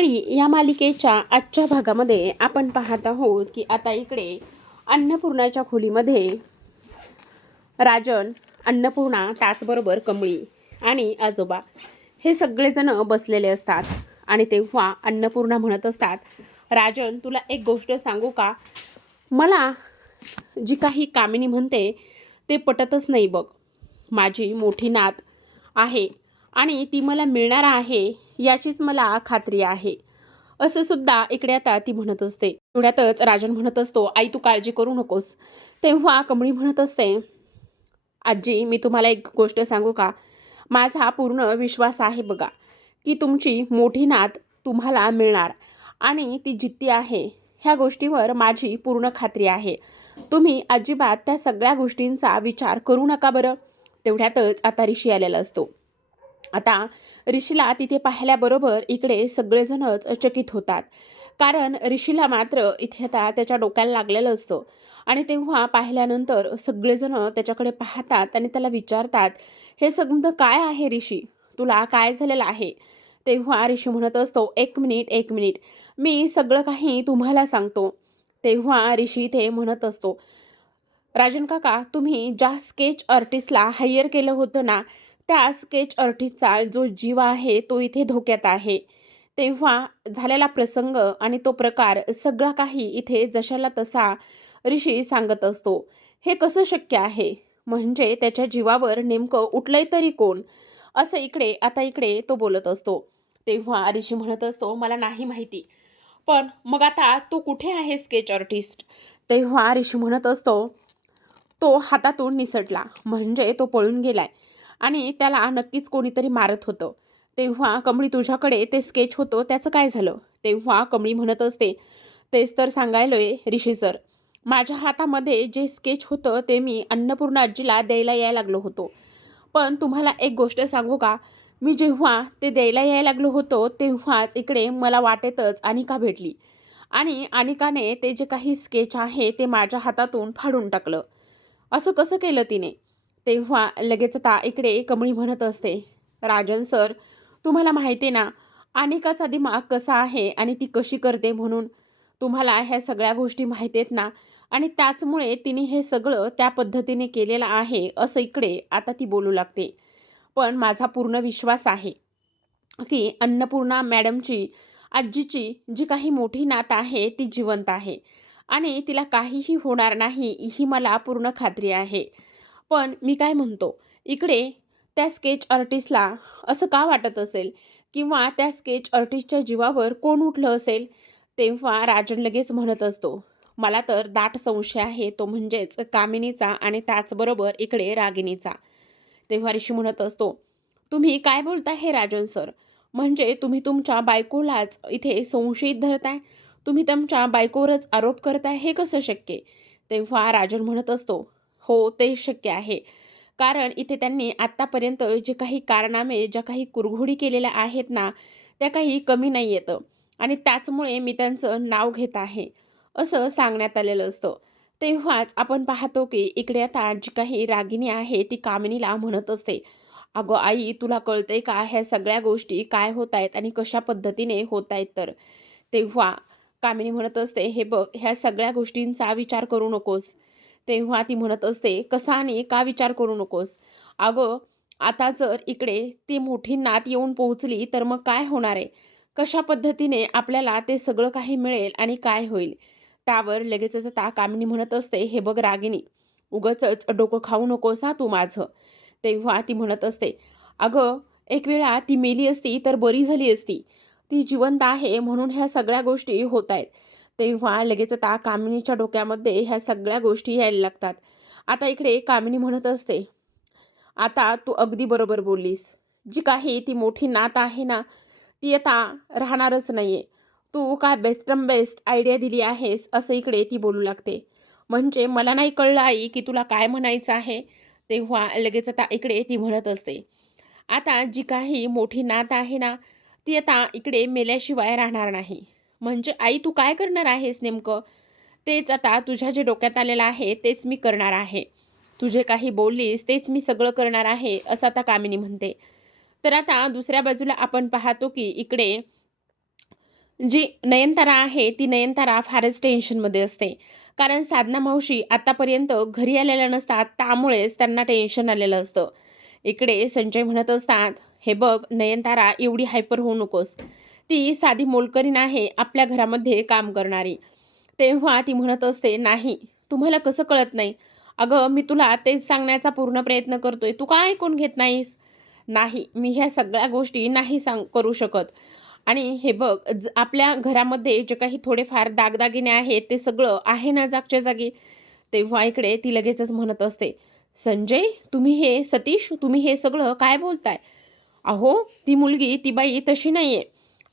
आणि या मालिकेच्या आजच्या भागामध्ये आपण पाहत आहोत की आता इकडे अन्नपूर्णाच्या खोलीमध्ये राजन, अन्नपूर्णा, त्याचबरोबर कमळी आणि आजोबा हे सगळेजण बसलेले असतात. आणि तेव्हा अन्नपूर्णा म्हणत असतात, राजन तुला एक गोष्ट सांगू का, मला जी काही कामिनी म्हणते ते पटतच नाही बघ. माझी मोठी नात आहे आणि ती मला मिळणार आहे याचीच मला खात्री आहे, असं सुद्धा इकडे आता ती म्हणत असते. एवढ्यातच राजन म्हणत असतो, आई तू काळजी करू नकोस. तेव्हा कमळी म्हणत असते, आजी मी तुम्हाला एक गोष्ट सांगू का, माझा पूर्ण विश्वास आहे बघा की तुमची मोठी नात तुम्हाला मिळणार आणि ती जिद्दी आहे, ह्या गोष्टीवर माझी पूर्ण खात्री आहे. तुम्ही अजिबात त्या सगळ्या गोष्टींचा विचार करू नका बरं. तेवढ्यातच आता ऋषी आलेला असतो. आता ऋषीला तिथे पाहिल्याबरोबर इकडे सगळेजणच चकित होतात, कारण ऋषीला मात्र इथे आता त्याच्या डोक्याला लागलेलं असतं. आणि तेव्हा पाहिल्यानंतर सगळेजण त्याच्याकडे पाहतात आणि त्याला विचारतात, हे सगळं काय आहे ऋषी, तुला काय झालेलं आहे. तेव्हा ऋषी म्हणत असतो, एक मिनिट एक मिनिट, मी सगळं काही तुम्हाला सांगतो. तेव्हा ऋषी इथे म्हणत असतो, राजन काका तुम्ही ज्या स्केच आर्टिस्टला हायर केलं होतं ना, त्या स्केच आर्टिस्टचा जो जीव आहे तो इथे धोक्यात आहे. तेव्हा झालेला प्रसंग आणि तो प्रकार सगळा काही इथे जशाला तसा ऋषी सांगत असतो. हे कसं शक्य आहे, म्हणजे त्याच्या जीवावर नेमकं उठलंय तरी कोण, असं इकडे तो बोलत असतो. तेव्हा ऋषी म्हणत असतो, मला नाही माहिती, पण मग आता तो कुठे आहे स्केच आर्टिस्ट. तेव्हा ऋषी म्हणत असतो, तो हातातून निसटला, म्हणजे तो पळून गेलाय आणि त्याला नक्कीच कोणीतरी मारत होतं. तेव्हा कमळी तुझ्याकडे ते स्केच होतं त्याचं काय झालं. तेव्हा कमळी म्हणत असते, तेच तर सांगायलोय ऋषी सर, माझ्या हातामध्ये जे स्केच होतं ते मी अन्नपूर्णा आजीला द्यायला यायला लागलो होतो. पण तुम्हाला एक गोष्ट सांगू का, मी जेव्हा ते द्यायला यायला लागलो होतो तेव्हाच इकडे मला वाटेतच अनिका भेटली आणि अनिकाने ते जे काही स्केच आहे ते माझ्या हातातून फाडून टाकलं. असं कसं केलं तिने. तेव्हा लगेच आता इकडे कमळी म्हणत असते, राजन सर तुम्हाला माहिती आहे ना अनिकाचा दिमाग कसा आहे आणि ती कशी करते म्हणून. तुम्हाला ह्या सगळ्या गोष्टी माहिती आहेत ना, आणि त्याचमुळे तिने हे सगळं त्या पद्धतीने केलेलं आहे, असं इकडे आता ती बोलू लागते. पण माझा पूर्ण विश्वास आहे की अन्नपूर्णा मॅडमची, आजीची जी काही मोठी नात आहे ती जिवंत आहे आणि तिला काहीही होणार नाही ही मला पूर्ण खात्री आहे. पण मी काय म्हणतो, इकडे त्या स्केच आर्टिस्टला असं का वाटत असेल, किंवा त्या स्केच आर्टिस्टच्या जीवावर कोण उठलं असेल. तेव्हा राजन लगेच म्हणत असतो, मला तर दाट संशय आहे, तो म्हणजेच कामिनीचा आणि त्याचबरोबर इकडे रागिणीचा. तेव्हा ऋषी म्हणत असतो, तुम्ही काय बोलताय हे राजन सर, म्हणजे तुम्ही तुमच्या बायकोलाच इथे संशयित धरताय, तुम्ही तुमच्या बायकोवरच आरोप करताय, हे कसं शक्य. तेव्हा राजन म्हणत असतो, हो ते शक्य आहे, कारण इथे त्यांनी आत्तापर्यंत जे काही कारनामे, ज्या काही कुरघोडी केलेल्या आहेत ना, त्या काही कमी नाही येतं आणि त्याचमुळे मी त्यांचं नाव घेत आहे, असं सांगण्यात आलेलं असतं. तेव्हाच आपण पाहतो की इकडे आता जी काही रागिणी आहे ती कामिनीला म्हणत असते, अगं आई तुला कळतंय का ह्या सगळ्या गोष्टी काय होत आहेत आणि कशा पद्धतीने होत आहेत तर. तेव्हा कामिनी म्हणत असते, हे बघ ह्या सगळ्या गोष्टींचा विचार करू नकोस. तेव्हा ती म्हणत असते, कसा आणि का विचार करू नकोस. अगं आता जर इकडे ती मोठी नात येऊन पोहोचली तर मग काय होणार आहे, कशा पद्धतीने आपल्याला ते सगळं काही मिळेल आणि काय होईल. त्यावर लगेचच आता कामिनी म्हणत असते, हे बघ रागिनी, उगाचच डोकं खाऊ नकोस हा तू माझं. तेव्हा ती म्हणत असते, अगं एक वेळा ती मेली असती तर बरी झाली असती, ती जिवंत आहे म्हणून ह्या सगळ्या गोष्टी होत आहेत. तेव्हा लगेच आता कामिनीच्या डोक्यामध्ये ह्या सगळ्या गोष्टी यायला लागतात. आता इकडे कामिनी म्हणत असते, आता तू अगदी बरोबर बोललीस, जी काही ती मोठी नात आहे ना, ती आता राहणारच नाहीये. तू काय बेस्टम बेस्ट आयडिया दिली आहेस, असं इकडे ती बोलू लागते. म्हणजे मला नाही कळलं आई की तुला काय म्हणायचं आहे. तेव्हा लगेच आता इकडे ती म्हणत असते, आता जी काही मोठी नात आहे ना, ती आता इकडे मेल्याशिवाय राहणार नाही. म्हणजे आई तू काय करणार आहेस नेमकं? तेच आता तुझ्या जे डोक्यात आलेलं आहे तेच मी करणार आहे. तू जे काही बोललीस तेच मी सगळं करणार आहे, असं आता कामिनी म्हणते. तर आता दुसऱ्या बाजूला आपण पाहतो की इकडे जी नयनतारा आहे ती नयनतारा फारच टेन्शनमध्ये असते. कारण साधना मावशी आतापर्यंत घरी आलेल्या नसतात, त्यामुळेच त्यांना टेन्शन आलेलं असतं. इकडे संजय म्हणत असतात, "हे बघ नयनतारा, एवढी हायपर होऊ नकोस. ती साधी मोलकरीण आहे, आपल्या घरामध्ये काम करणारी." तेव्हा ती म्हणत असते, "नाही, तुम्हाला कसं कळत नाही? अगं, मी तुला तेच सांगण्याचा पूर्ण प्रयत्न करतोय. तू का ऐकून घेत नाहीस?" "नाही, मी ह्या सगळ्या गोष्टी नाही करू शकत. आणि हे बघ, आपल्या घरामध्ये जे काही थोडेफार दागदागिने आहेत, ते सगळं आहे ना जागच्या जागी." तेव्हा इकडे ती लगेचच म्हणत असते, "संजय, सतीश, तुम्ही हे सगळं काय बोलताय? अहो, ती मुलगी, ती बाई तशी नाहीये."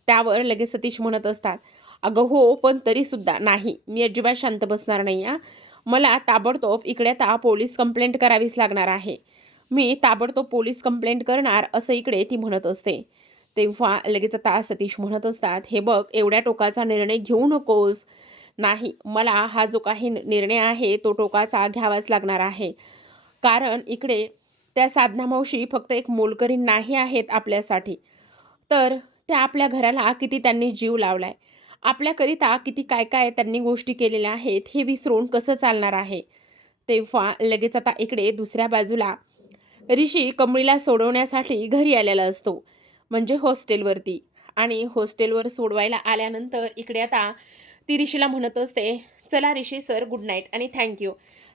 त्यावर लगेच सतीश म्हणत असतात, "अगं हो, पण तरीसुद्धा नाही, मी अजिबात शांत बसणार नाही हां. मला ताबडतोब इकडे आता पोलीस कंप्लेंट करावीच लागणार आहे. मी ताबडतोब पोलीस कंप्लेंट करणार," असं इकडे ती म्हणत असते. तेव्हा लगेच आता सतीश म्हणत असतात, "हे बघ, एवढ्या टोकाचा निर्णय घेऊ नकोस. नाही, मला हा जो काही निर्णय आहे, तो टोकाचा घ्यावाच लागणार आहे. कारण इकडे त्या साधना मावशी फक्त एक मोलकरीण नाही आहेत आपल्यासाठी, तर त्या आपल्या घराला किती त्यांनी जीव लावलाय. आपल्याकरिता किती काय-काय त्यांनी गोष्टी केलेल्या आहेत, हे विसरून कसं चालणार आहे?" तेव्हा लगेच आता इकडे दुसऱ्या बाजूला ऋषी कमळीला सोडवण्यासाठी घरी आलेला असतो, म्हणजे हॉस्टेलवरती. आणि हॉस्टेलवर सोडवायला आल्यानंतर इकडे आता ती ऋषीला म्हणत असते, "चला ऋषी सर, गुड नाईट आणि थँक यू."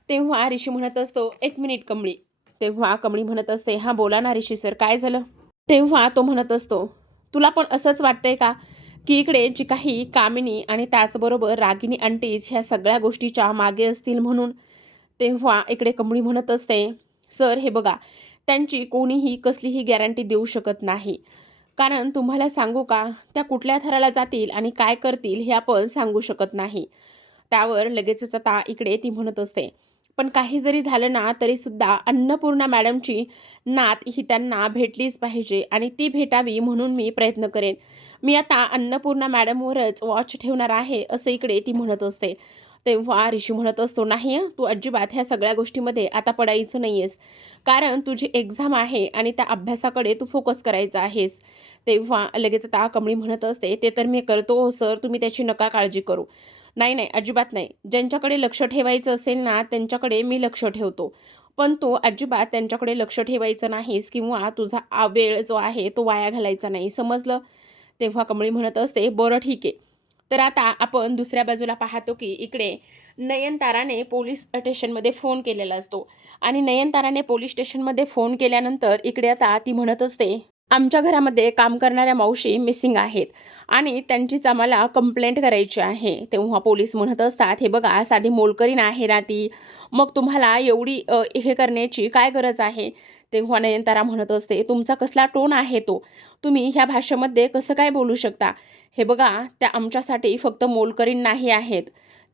तेव्हा ऋषी म्हणत असतो, "एक मिनिट कमळी." तेव्हा कमळी म्हणत असते, "हां, बोला ना ऋषी सर, काय झालं?" तेव्हा तो म्हणत असतो, "तुला पण असंच वाटतंय का, की इकडे जी काही कामिनी आणि त्याचबरोबर रागिनी आंटीज ह्या सगळ्या गोष्टीच्या मागे असतील म्हणून?" तेव्हा इकडे कमळी म्हणत असते, "सर, हे बघा, त्यांची कोणीही कसलीही गॅरंटी देऊ शकत नाही. कारण तुम्हाला सांगू का, त्या कुठल्या थराला जातील आणि काय करतील हे आपण सांगू शकत नाही." त्यावर लगेचच आता इकडे ती म्हणत असते, "पण काही जरी झालं ना, तरीसुद्धा अन्नपूर्णा मॅडमची नात ही त्यांना भेटलीच पाहिजे आणि ती भेटावी म्हणून मी प्रयत्न करेन. मी आता अन्नपूर्णा मॅडमवरच वॉच ठेवणार आहे," असं इकडे ती म्हणत असते. तेव्हा ऋषी म्हणत असतो, "नाही हं, तू अजिबात ह्या सगळ्या गोष्टीमध्ये आता पडायचं नाहीयेस. कारण तुझी एक्झाम आहे आणि त्या अभ्यासाकडे तू फोकस करायचा आहेस." तेव्हा लगेच आता कमळी म्हणत असते, "ते तर मी करतो हो सर, तुम्ही त्याची नका काळजी करू." "नाही, नाही, अजिबात नाही. ज्यांच्याकडे लक्ष ठेवायचं असेल ना, त्यांच्याकडे मी लक्ष ठेवतो. पण तू अजिबात त्यांच्याकडे लक्ष ठेवायचं नाहीस किंवा तुझा वेळ जो आहे तो वाया घालायचा नाही. समजलं?" तेव्हा कमळी म्हणत असते, "बरं, ठीक आहे." तर आता आपण दुसऱ्या बाजूला पाहतो, की इकडे नयनताराने पोलीस स्टेशनमध्ये फोन केलेला असतो आणि नयनताराने पोलीस स्टेशनमध्ये फोन केल्यानंतर इकडे आता ती म्हणत असते, "आमच्या घरामध्ये काम करणाऱ्या मावशी मिसिंग आहेत आणि त्यांचीच आम्हाला कंप्लेंट करायची आहे." तेव्हा पोलीस म्हणत असतात, "हे बघा, साधी मोलकरीण आहे ना ती, मग तुम्हाला एवढी हे करण्याची काय गरज आहे?" तेव्हा नयनतारा म्हणत असते, "तुमचा कसला टोन आहे तो? तुम्ही ह्या भाषेमध्ये कसं काय बोलू शकता? हे बघा, त्या आमच्यासाठी फक्त मोलकरीण नाही आहेत,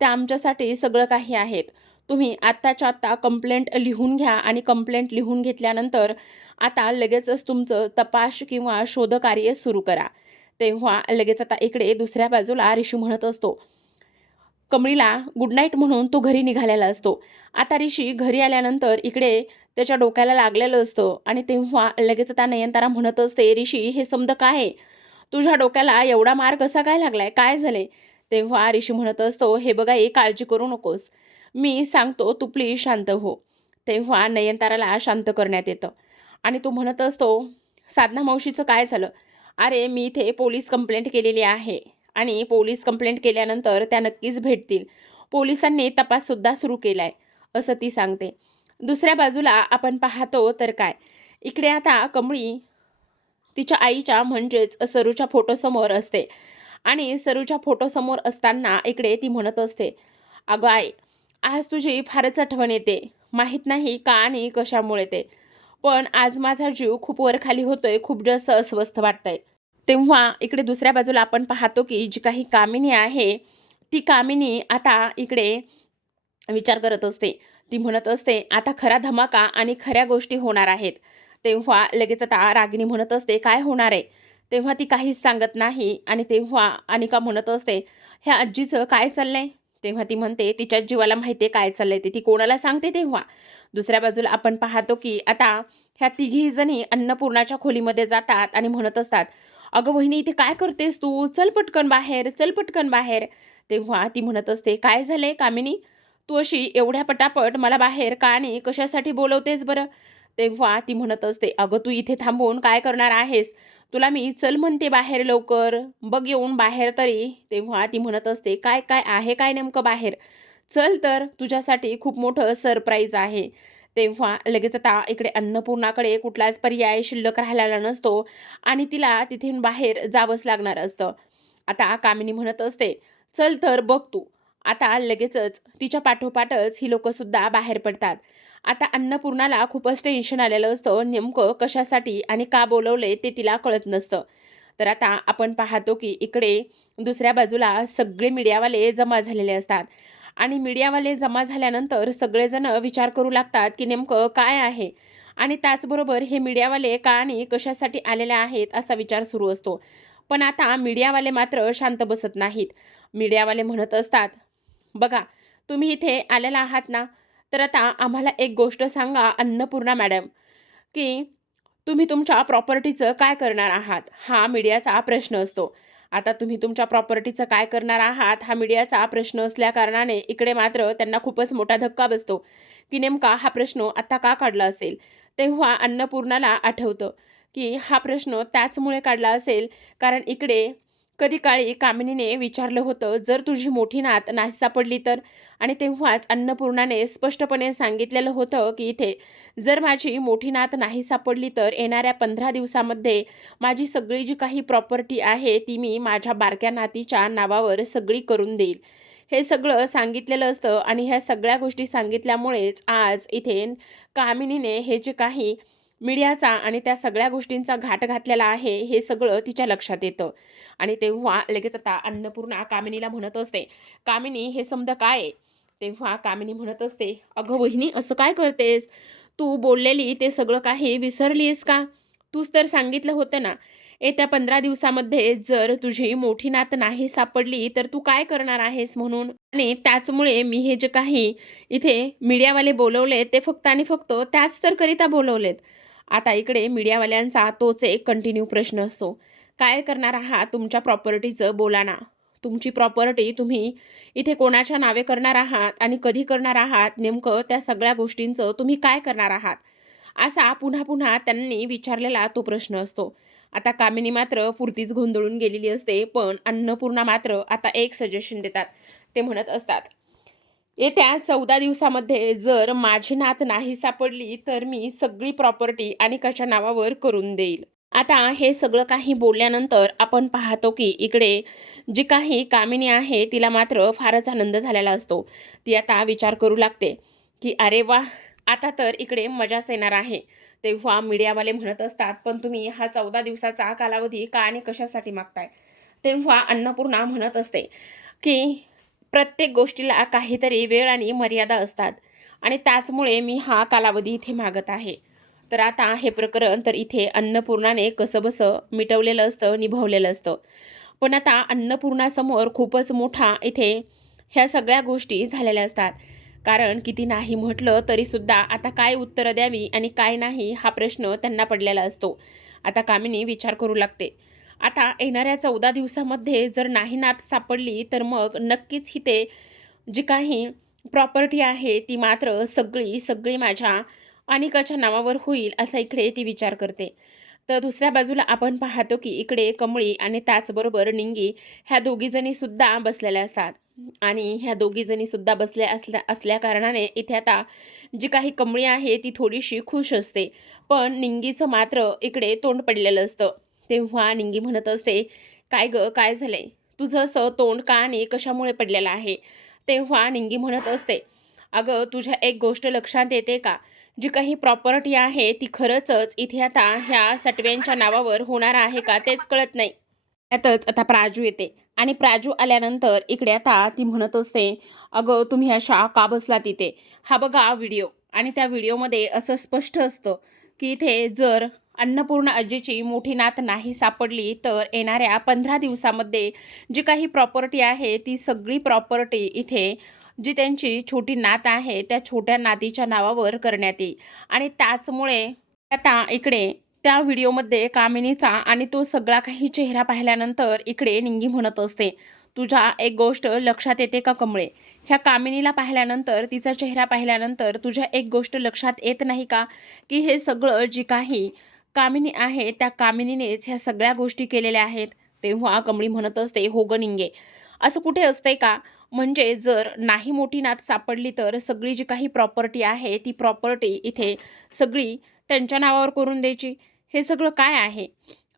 त्या आमच्यासाठी सगळं काही आहेत. तुम्ही आत्ताच्या आत्ता कंप्लेंट लिहून घ्या आणि कंप्लेंट लिहून घेतल्यानंतर आता लगेचच तुमचं तपास किंवा शोधकार्य सुरू करा." तेव्हा लगेच आता इकडे दुसऱ्या बाजूला ऋषी म्हणत असतो, कमळीला गुड नाईट म्हणून तो घरी निघालेला असतो. आता ऋषी घरी आल्यानंतर इकडे त्याच्या डोक्याला लागलेलं असतं आणि तेव्हा लगेच आता नयनतारा म्हणत असते, "ऋषी, हे समज काय आहे? तुझ्या डोक्याला एवढा मार कसा काय लागलाय? काय झालंय?" तेव्हा ऋषी म्हणत असतो, "हे बघा, काळजी करू नकोस. मी सांगतो, तू प्लीज शांत हो." तेव्हा नयनताराला शांत करण्यात येतं आणि तो म्हणत असतो, "साधना मावशीचं काय झालं?" "अरे, मी इथे पोलीस कंप्लेंट केलेली आहे आणि पोलीस कंप्लेंट केल्यानंतर त्या नक्कीच भेटतील. पोलिसांनी तपाससुद्धा सुरू केलाय," असं ती सांगते. दुसऱ्या बाजूला आपण पाहतो तर काय, इकडे आता कमळी तिच्या आईच्या म्हणजेच सरूच्या फोटोसमोर असते आणि सरूच्या फोटोसमोर असताना इकडे ती म्हणत असते, "अगं आई, आज तुझी फारच आठवण येते. माहीत नाही का आणि कशामुळे ते. पण आज माझा जीव खूप वरखाली होतोय, खूप जास्त अस्वस्थ वाटतंय." तेव्हा इकडे दुसऱ्या बाजूला आपण पाहतो, की जी काही कामिनी आहे, ती कामिनी आता इकडे विचार करत असते. ती म्हणत असते, "आता खरा धमाका आणि खऱ्या गोष्टी होणार आहेत." तेव्हा लगेच आता रागिनी म्हणत असते, "काय होणार आहे?" तेव्हा ती काहीच सांगत नाही आणि तेव्हा अनिका म्हणत असते, "ह्या आजीचं काय चाललंय?" तेव्हा ती म्हणते, "तिच्याच जीवाला माहिती आहे काय चाललंय ते. ती कोणाला सांगते तेव्हा?" दुसऱ्या बाजूला आपण पाहतो, की आता ह्या तिघी जणी अन्नपूर्णाच्या खोलीमध्ये जातात आणि म्हणत असतात, "अगं वहिनी, इथे काय करतेस तू? चल पटकन बाहेर, चल पटकन बाहेर." तेव्हा ती म्हणत असते, "काय झालंय कामिनी? तू अशी एवढ्या पटापट मला बाहेर का आणि कशासाठी बोलवतेस बरं?" तेव्हा ती म्हणत असते, "अगं तू इथे थांबून काय करणार आहेस? तुला मी चल म्हणते बाहेर लवकर, बघ येऊन बाहेर तरी." तेव्हा ती म्हणत असते, "काय काय आहे काय नेमकं बाहेर? चल तर, तुझ्यासाठी खूप मोठं सरप्राईज आहे." तेव्हा लगेच आता इकडे अन्नपूर्णाकडे कुठलाच पर्याय शिल्लक राहिलेला नसतो आणि तिला तिथून बाहेर जावंच लागणार असतं. आता कामिनी म्हणत असते, "चल तर बघ तू." आता लगेचच तिच्या पाठोपाठच ही लोकंसुद्धा बाहेर पडतात. आता अन्नपूर्णाला खूपच टेन्शन आलेलं असतं. नेमकं कशासाठी आणि का बोलवलंय ते तिला कळत नसतं. तर आता आपण पाहतो की इकडे दुसऱ्या बाजूला सगळे मीडियावाले जमा झालेले असतात आणि मीडियावाले जमा झाल्यानंतर सगळेजण विचार करू लागतात की नेमकं काय आहे आणि त्याचबरोबर हे मीडियावाले का आणि कशासाठी आलेले आहेत असा विचार सुरू असतो. पण आता मीडियावाले मात्र शांत बसत नाहीत. मीडियावाले म्हणत असतात, "बघा, तुम्ही इथे आलेला आहात ना, तर आता आम्हाला एक गोष्ट सांगा अन्नपूर्णा मॅडम, की तुम्ही तुमच्या प्रॉपर्टीचं काय करणार आहात? हा मीडियाचा प्रश्न असतो. आता तुम्ही तुमच्या प्रॉपर्टीचं काय करणार आहात, हा मीडियाचा प्रश्न असल्याकारणाने इकडे मात्र त्यांना खूपच मोठा धक्का बसतो, की नेमका हा प्रश्न आता का काढला असेल? तेव्हा अन्नपूर्णाला आठवतं, की हा प्रश्न त्याचमुळे काढला असेल, कारण इकडे कधी काळी कामिनीने विचारलं होतं, "जर तुझी मोठी नात नाही सापडली तर?" आणि तेव्हाच अन्नपूर्णाने स्पष्टपणे सांगितलेलं होतं, की इथे जर माझी मोठी नात नाही सापडली तर येणाऱ्या 15 दिवसामध्ये माझी सगळी जी काही प्रॉपर्टी आहे ती मी माझ्या बारक्या नातीच्या नावावर सगळी करून देईल. हे सगळं सांगितलेलं असतं आणि ह्या सगळ्या गोष्टी सांगितल्यामुळेच आज इथे कामिनीने हे जे काही मीडियाचा आणि त्या सगळ्या गोष्टींचा घाट घातलेला आहे, हे सगळं तिच्या लक्षात येतं. आणि तेव्हा लगेच आता अन्नपूर्णा कामिनीला म्हणत असते, "कामिनी, हे समजा काय आहे?" तेव्हा कामिनी म्हणत असते, "अगं वहिनी, असं काय करतेस? तू बोललेली ते सगळं काही विसरलीस का? तूच तर सांगितलं होतं ना, येत्या 15 दिवसामध्ये जर तुझी मोठी नात नाही सापडली, तर तू काय करणार आहेस म्हणून? आणि त्याचमुळे मी हे जे काही इथे मीडियावाले बोलवले, ते फक्त आणि फक्त त्याच तर करिता बोलवलेत." आता इकडे मीडियावाल्यांचा तोच एक कंटिन्यू प्रश्न असतो. "काय करणार आहात तुमच्या प्रॉपर्टीचं बोला ना. तुमची प्रॉपर्टी तुम्ही इथे कोणाच्या नावे करणार आहात आणि कधी करणार आहात? नेमकं त्या सगळ्या गोष्टींचं तुम्ही काय करणार आहात?" असा पुन्हा-पुन्हा त्यांनी विचारलेला तो प्रश्न असतो. आता कामिनी मात्र पुरतीच गोंधळून गेलेली असते. पण अन्नपूर्णा मात्र आता एक सजेशन देतात. ते म्हणत असतात, "येत्या 14 दिवसामध्ये जर माझी नात नाही सापडली, तर मी सगळी प्रॉपर्टी अनिकाच्या नावावर करून देईल." आता हे सगळं काही बोलल्यानंतर आपण पाहतो, की इकडे जी काही कामिनी आहे, तिला मात्र फारच आनंद झालेला असतो. ती आता विचार करू लागते, की "अरे वाह! आता तर इकडे मजाच येणार आहे." तेव्हा मीडियावाले म्हणत असतात, "पण तुम्ही हा 14 दिवसाचा कालावधी का आणि कशासाठी मागताय?" तेव्हा अन्नपूर्णा म्हणत असते, की "प्रत्येक गोष्टीला काहीतरी वेळ आणि मर्यादा असतात आणि त्याचमुळे मी हा कालावधी इथे मागत आहे." तर आता हे प्रकरण तर इथे अन्नपूर्णाने कसंबसं मिटवलेलं असतं, निभावलेलं असतं. पण आता अन्नपूर्णासमोर खूपच मोठा इथे ह्या सगळ्या गोष्टी झालेल्या असतात. कारण किती नाही म्हटलं तरीसुद्धा आता काय उत्तरं द्यावी आणि काय नाही हा प्रश्न त्यांना पडलेला असतो. आता कामिनी विचार करू लागते. आता येणाऱ्या 14 दिवसामध्ये जर नाही नात सापडली, तर मग नक्कीच इथे जी काही प्रॉपर्टी आहे ती मात्र सगळी माझ्या अनिकाच्या नावावर होईल असा इकडे ती विचार करते. तर दुसऱ्या बाजूला आपण पाहतो की इकडे कमळी आणि त्याचबरोबर निंगी ह्या दोघीजणी सुद्धा बसलेल्या असतात आणि ह्या दोघीजणी सुद्धा बसल्या असल्या कारणाने इथे आता जी काही कमळी आहे ती थोडीशी खुश असते. पण निंगीचं मात्र इकडे तोंड पडलेलं असतं. तेव्हा निंगी म्हणत असते, "काय गं, काय झालंय? तुझं असं तोंड का आणि कशामुळे पडलेलं आहे?" तेव्हा निंगी म्हणत असते, "अगं, तुझ्या एक गोष्ट लक्षात येते का? जी काही प्रॉपर्टी आहे ती खरंचच इथे आता ह्या सटव्यांच्या नावावर होणार आहे का तेच कळत नाही." त्यातच आता प्राजू येते आणि प्राजू आल्यानंतर इकडे आता ती म्हणत असते, "अगं, तुम्ही अशा का बसलात इथे? हा बघा व्हिडिओ." आणि त्या व्हिडिओमध्ये असं स्पष्ट असतं, की इथे जर अन्नपूर्णा आजीची मोठी नात नाही सापडली, तर येणाऱ्या 15 दिवसामध्ये जी काही प्रॉपर्टी आहे, ती सगळी प्रॉपर्टी इथे जी त्यांची छोटी नात आहे, त्या छोट्या नातीच्या नावावर करण्यात येईल. आणि त्याचमुळे आता इकडे त्या व्हिडिओमध्ये कामिनीचा आणि तो सगळा काही चेहरा पाहिल्यानंतर इकडे निंगी म्हणत असते, तुझ्या एक गोष्ट लक्षात येते का कमळे? ह्या कामिनीला पाहिल्यानंतर, तिचा चेहरा पाहिल्यानंतर तुझ्या एक गोष्ट लक्षात येत नाही का, की हे सगळं जी काही कामिनी आहे त्या कामिनीनेच ह्या सगळ्या गोष्टी केलेल्या आहेत? तेव्हा कमळी म्हणत असते, हो ग निंगे, असं कुठे असतंय का? म्हणजे जर नाही मोठी नात सापडली तर सगळी जी काही प्रॉपर्टी आहे ती प्रॉपर्टी इथे सगळी त्यांच्या नावावर करून द्यायची, हे सगळं काय आहे?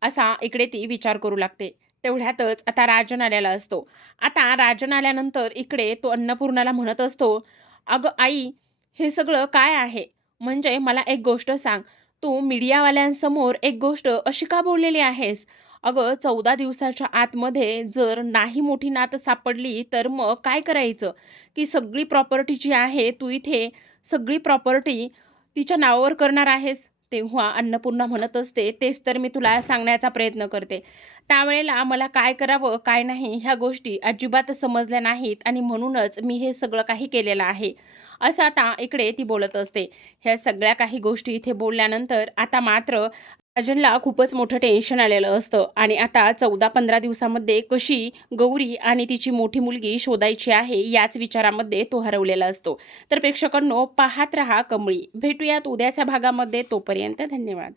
असा इकडे ती विचार करू लागते. तेवढ्यातच आता राजन आलेला असतो. आता राजन आल्यानंतर इकडे तो अन्नपूर्णाला म्हणत असतो, अगं आई, हे सगळं काय आहे? म्हणजे मला एक गोष्ट सांग, तू मीडियावाल्यांसमोर एक गोष्ट अशी का बोललेली आहेस? अगं 14 दिवसाच्या आतमध्ये जर नाही मोठी नात सापडली तर मग काय करायचं? की सगळी प्रॉपर्टी जी आहे तू इथे सगळी प्रॉपर्टी तिच्या नावावर करणार आहेस? तेव्हा अन्नपूर्णा म्हणत असते, तेच तर मी तुला सांगण्याचा प्रयत्न करते. त्यावेळेला मला काय करावं, काय नाही ह्या गोष्टी अजिबात समजल्या नाहीत आणि म्हणूनच मी हे सगळं काही केलेलं आहे. असं आता इकडे ती बोलत असते. ह्या सगळ्या काही गोष्टी इथे बोलल्यानंतर आता मात्र राजनला खूपच मोठं टेन्शन आलेलं असतं आणि आता 14-15 दिवसामध्ये कशी गौरी आणि तिची मोठी मुलगी शोधायची आहे याच विचारामध्ये तो हरवलेला असतो. तर प्रेक्षकांनो, पाहत रहा कमळी. भेटूयात उद्याच्या भागामध्ये. तोपर्यंत धन्यवाद.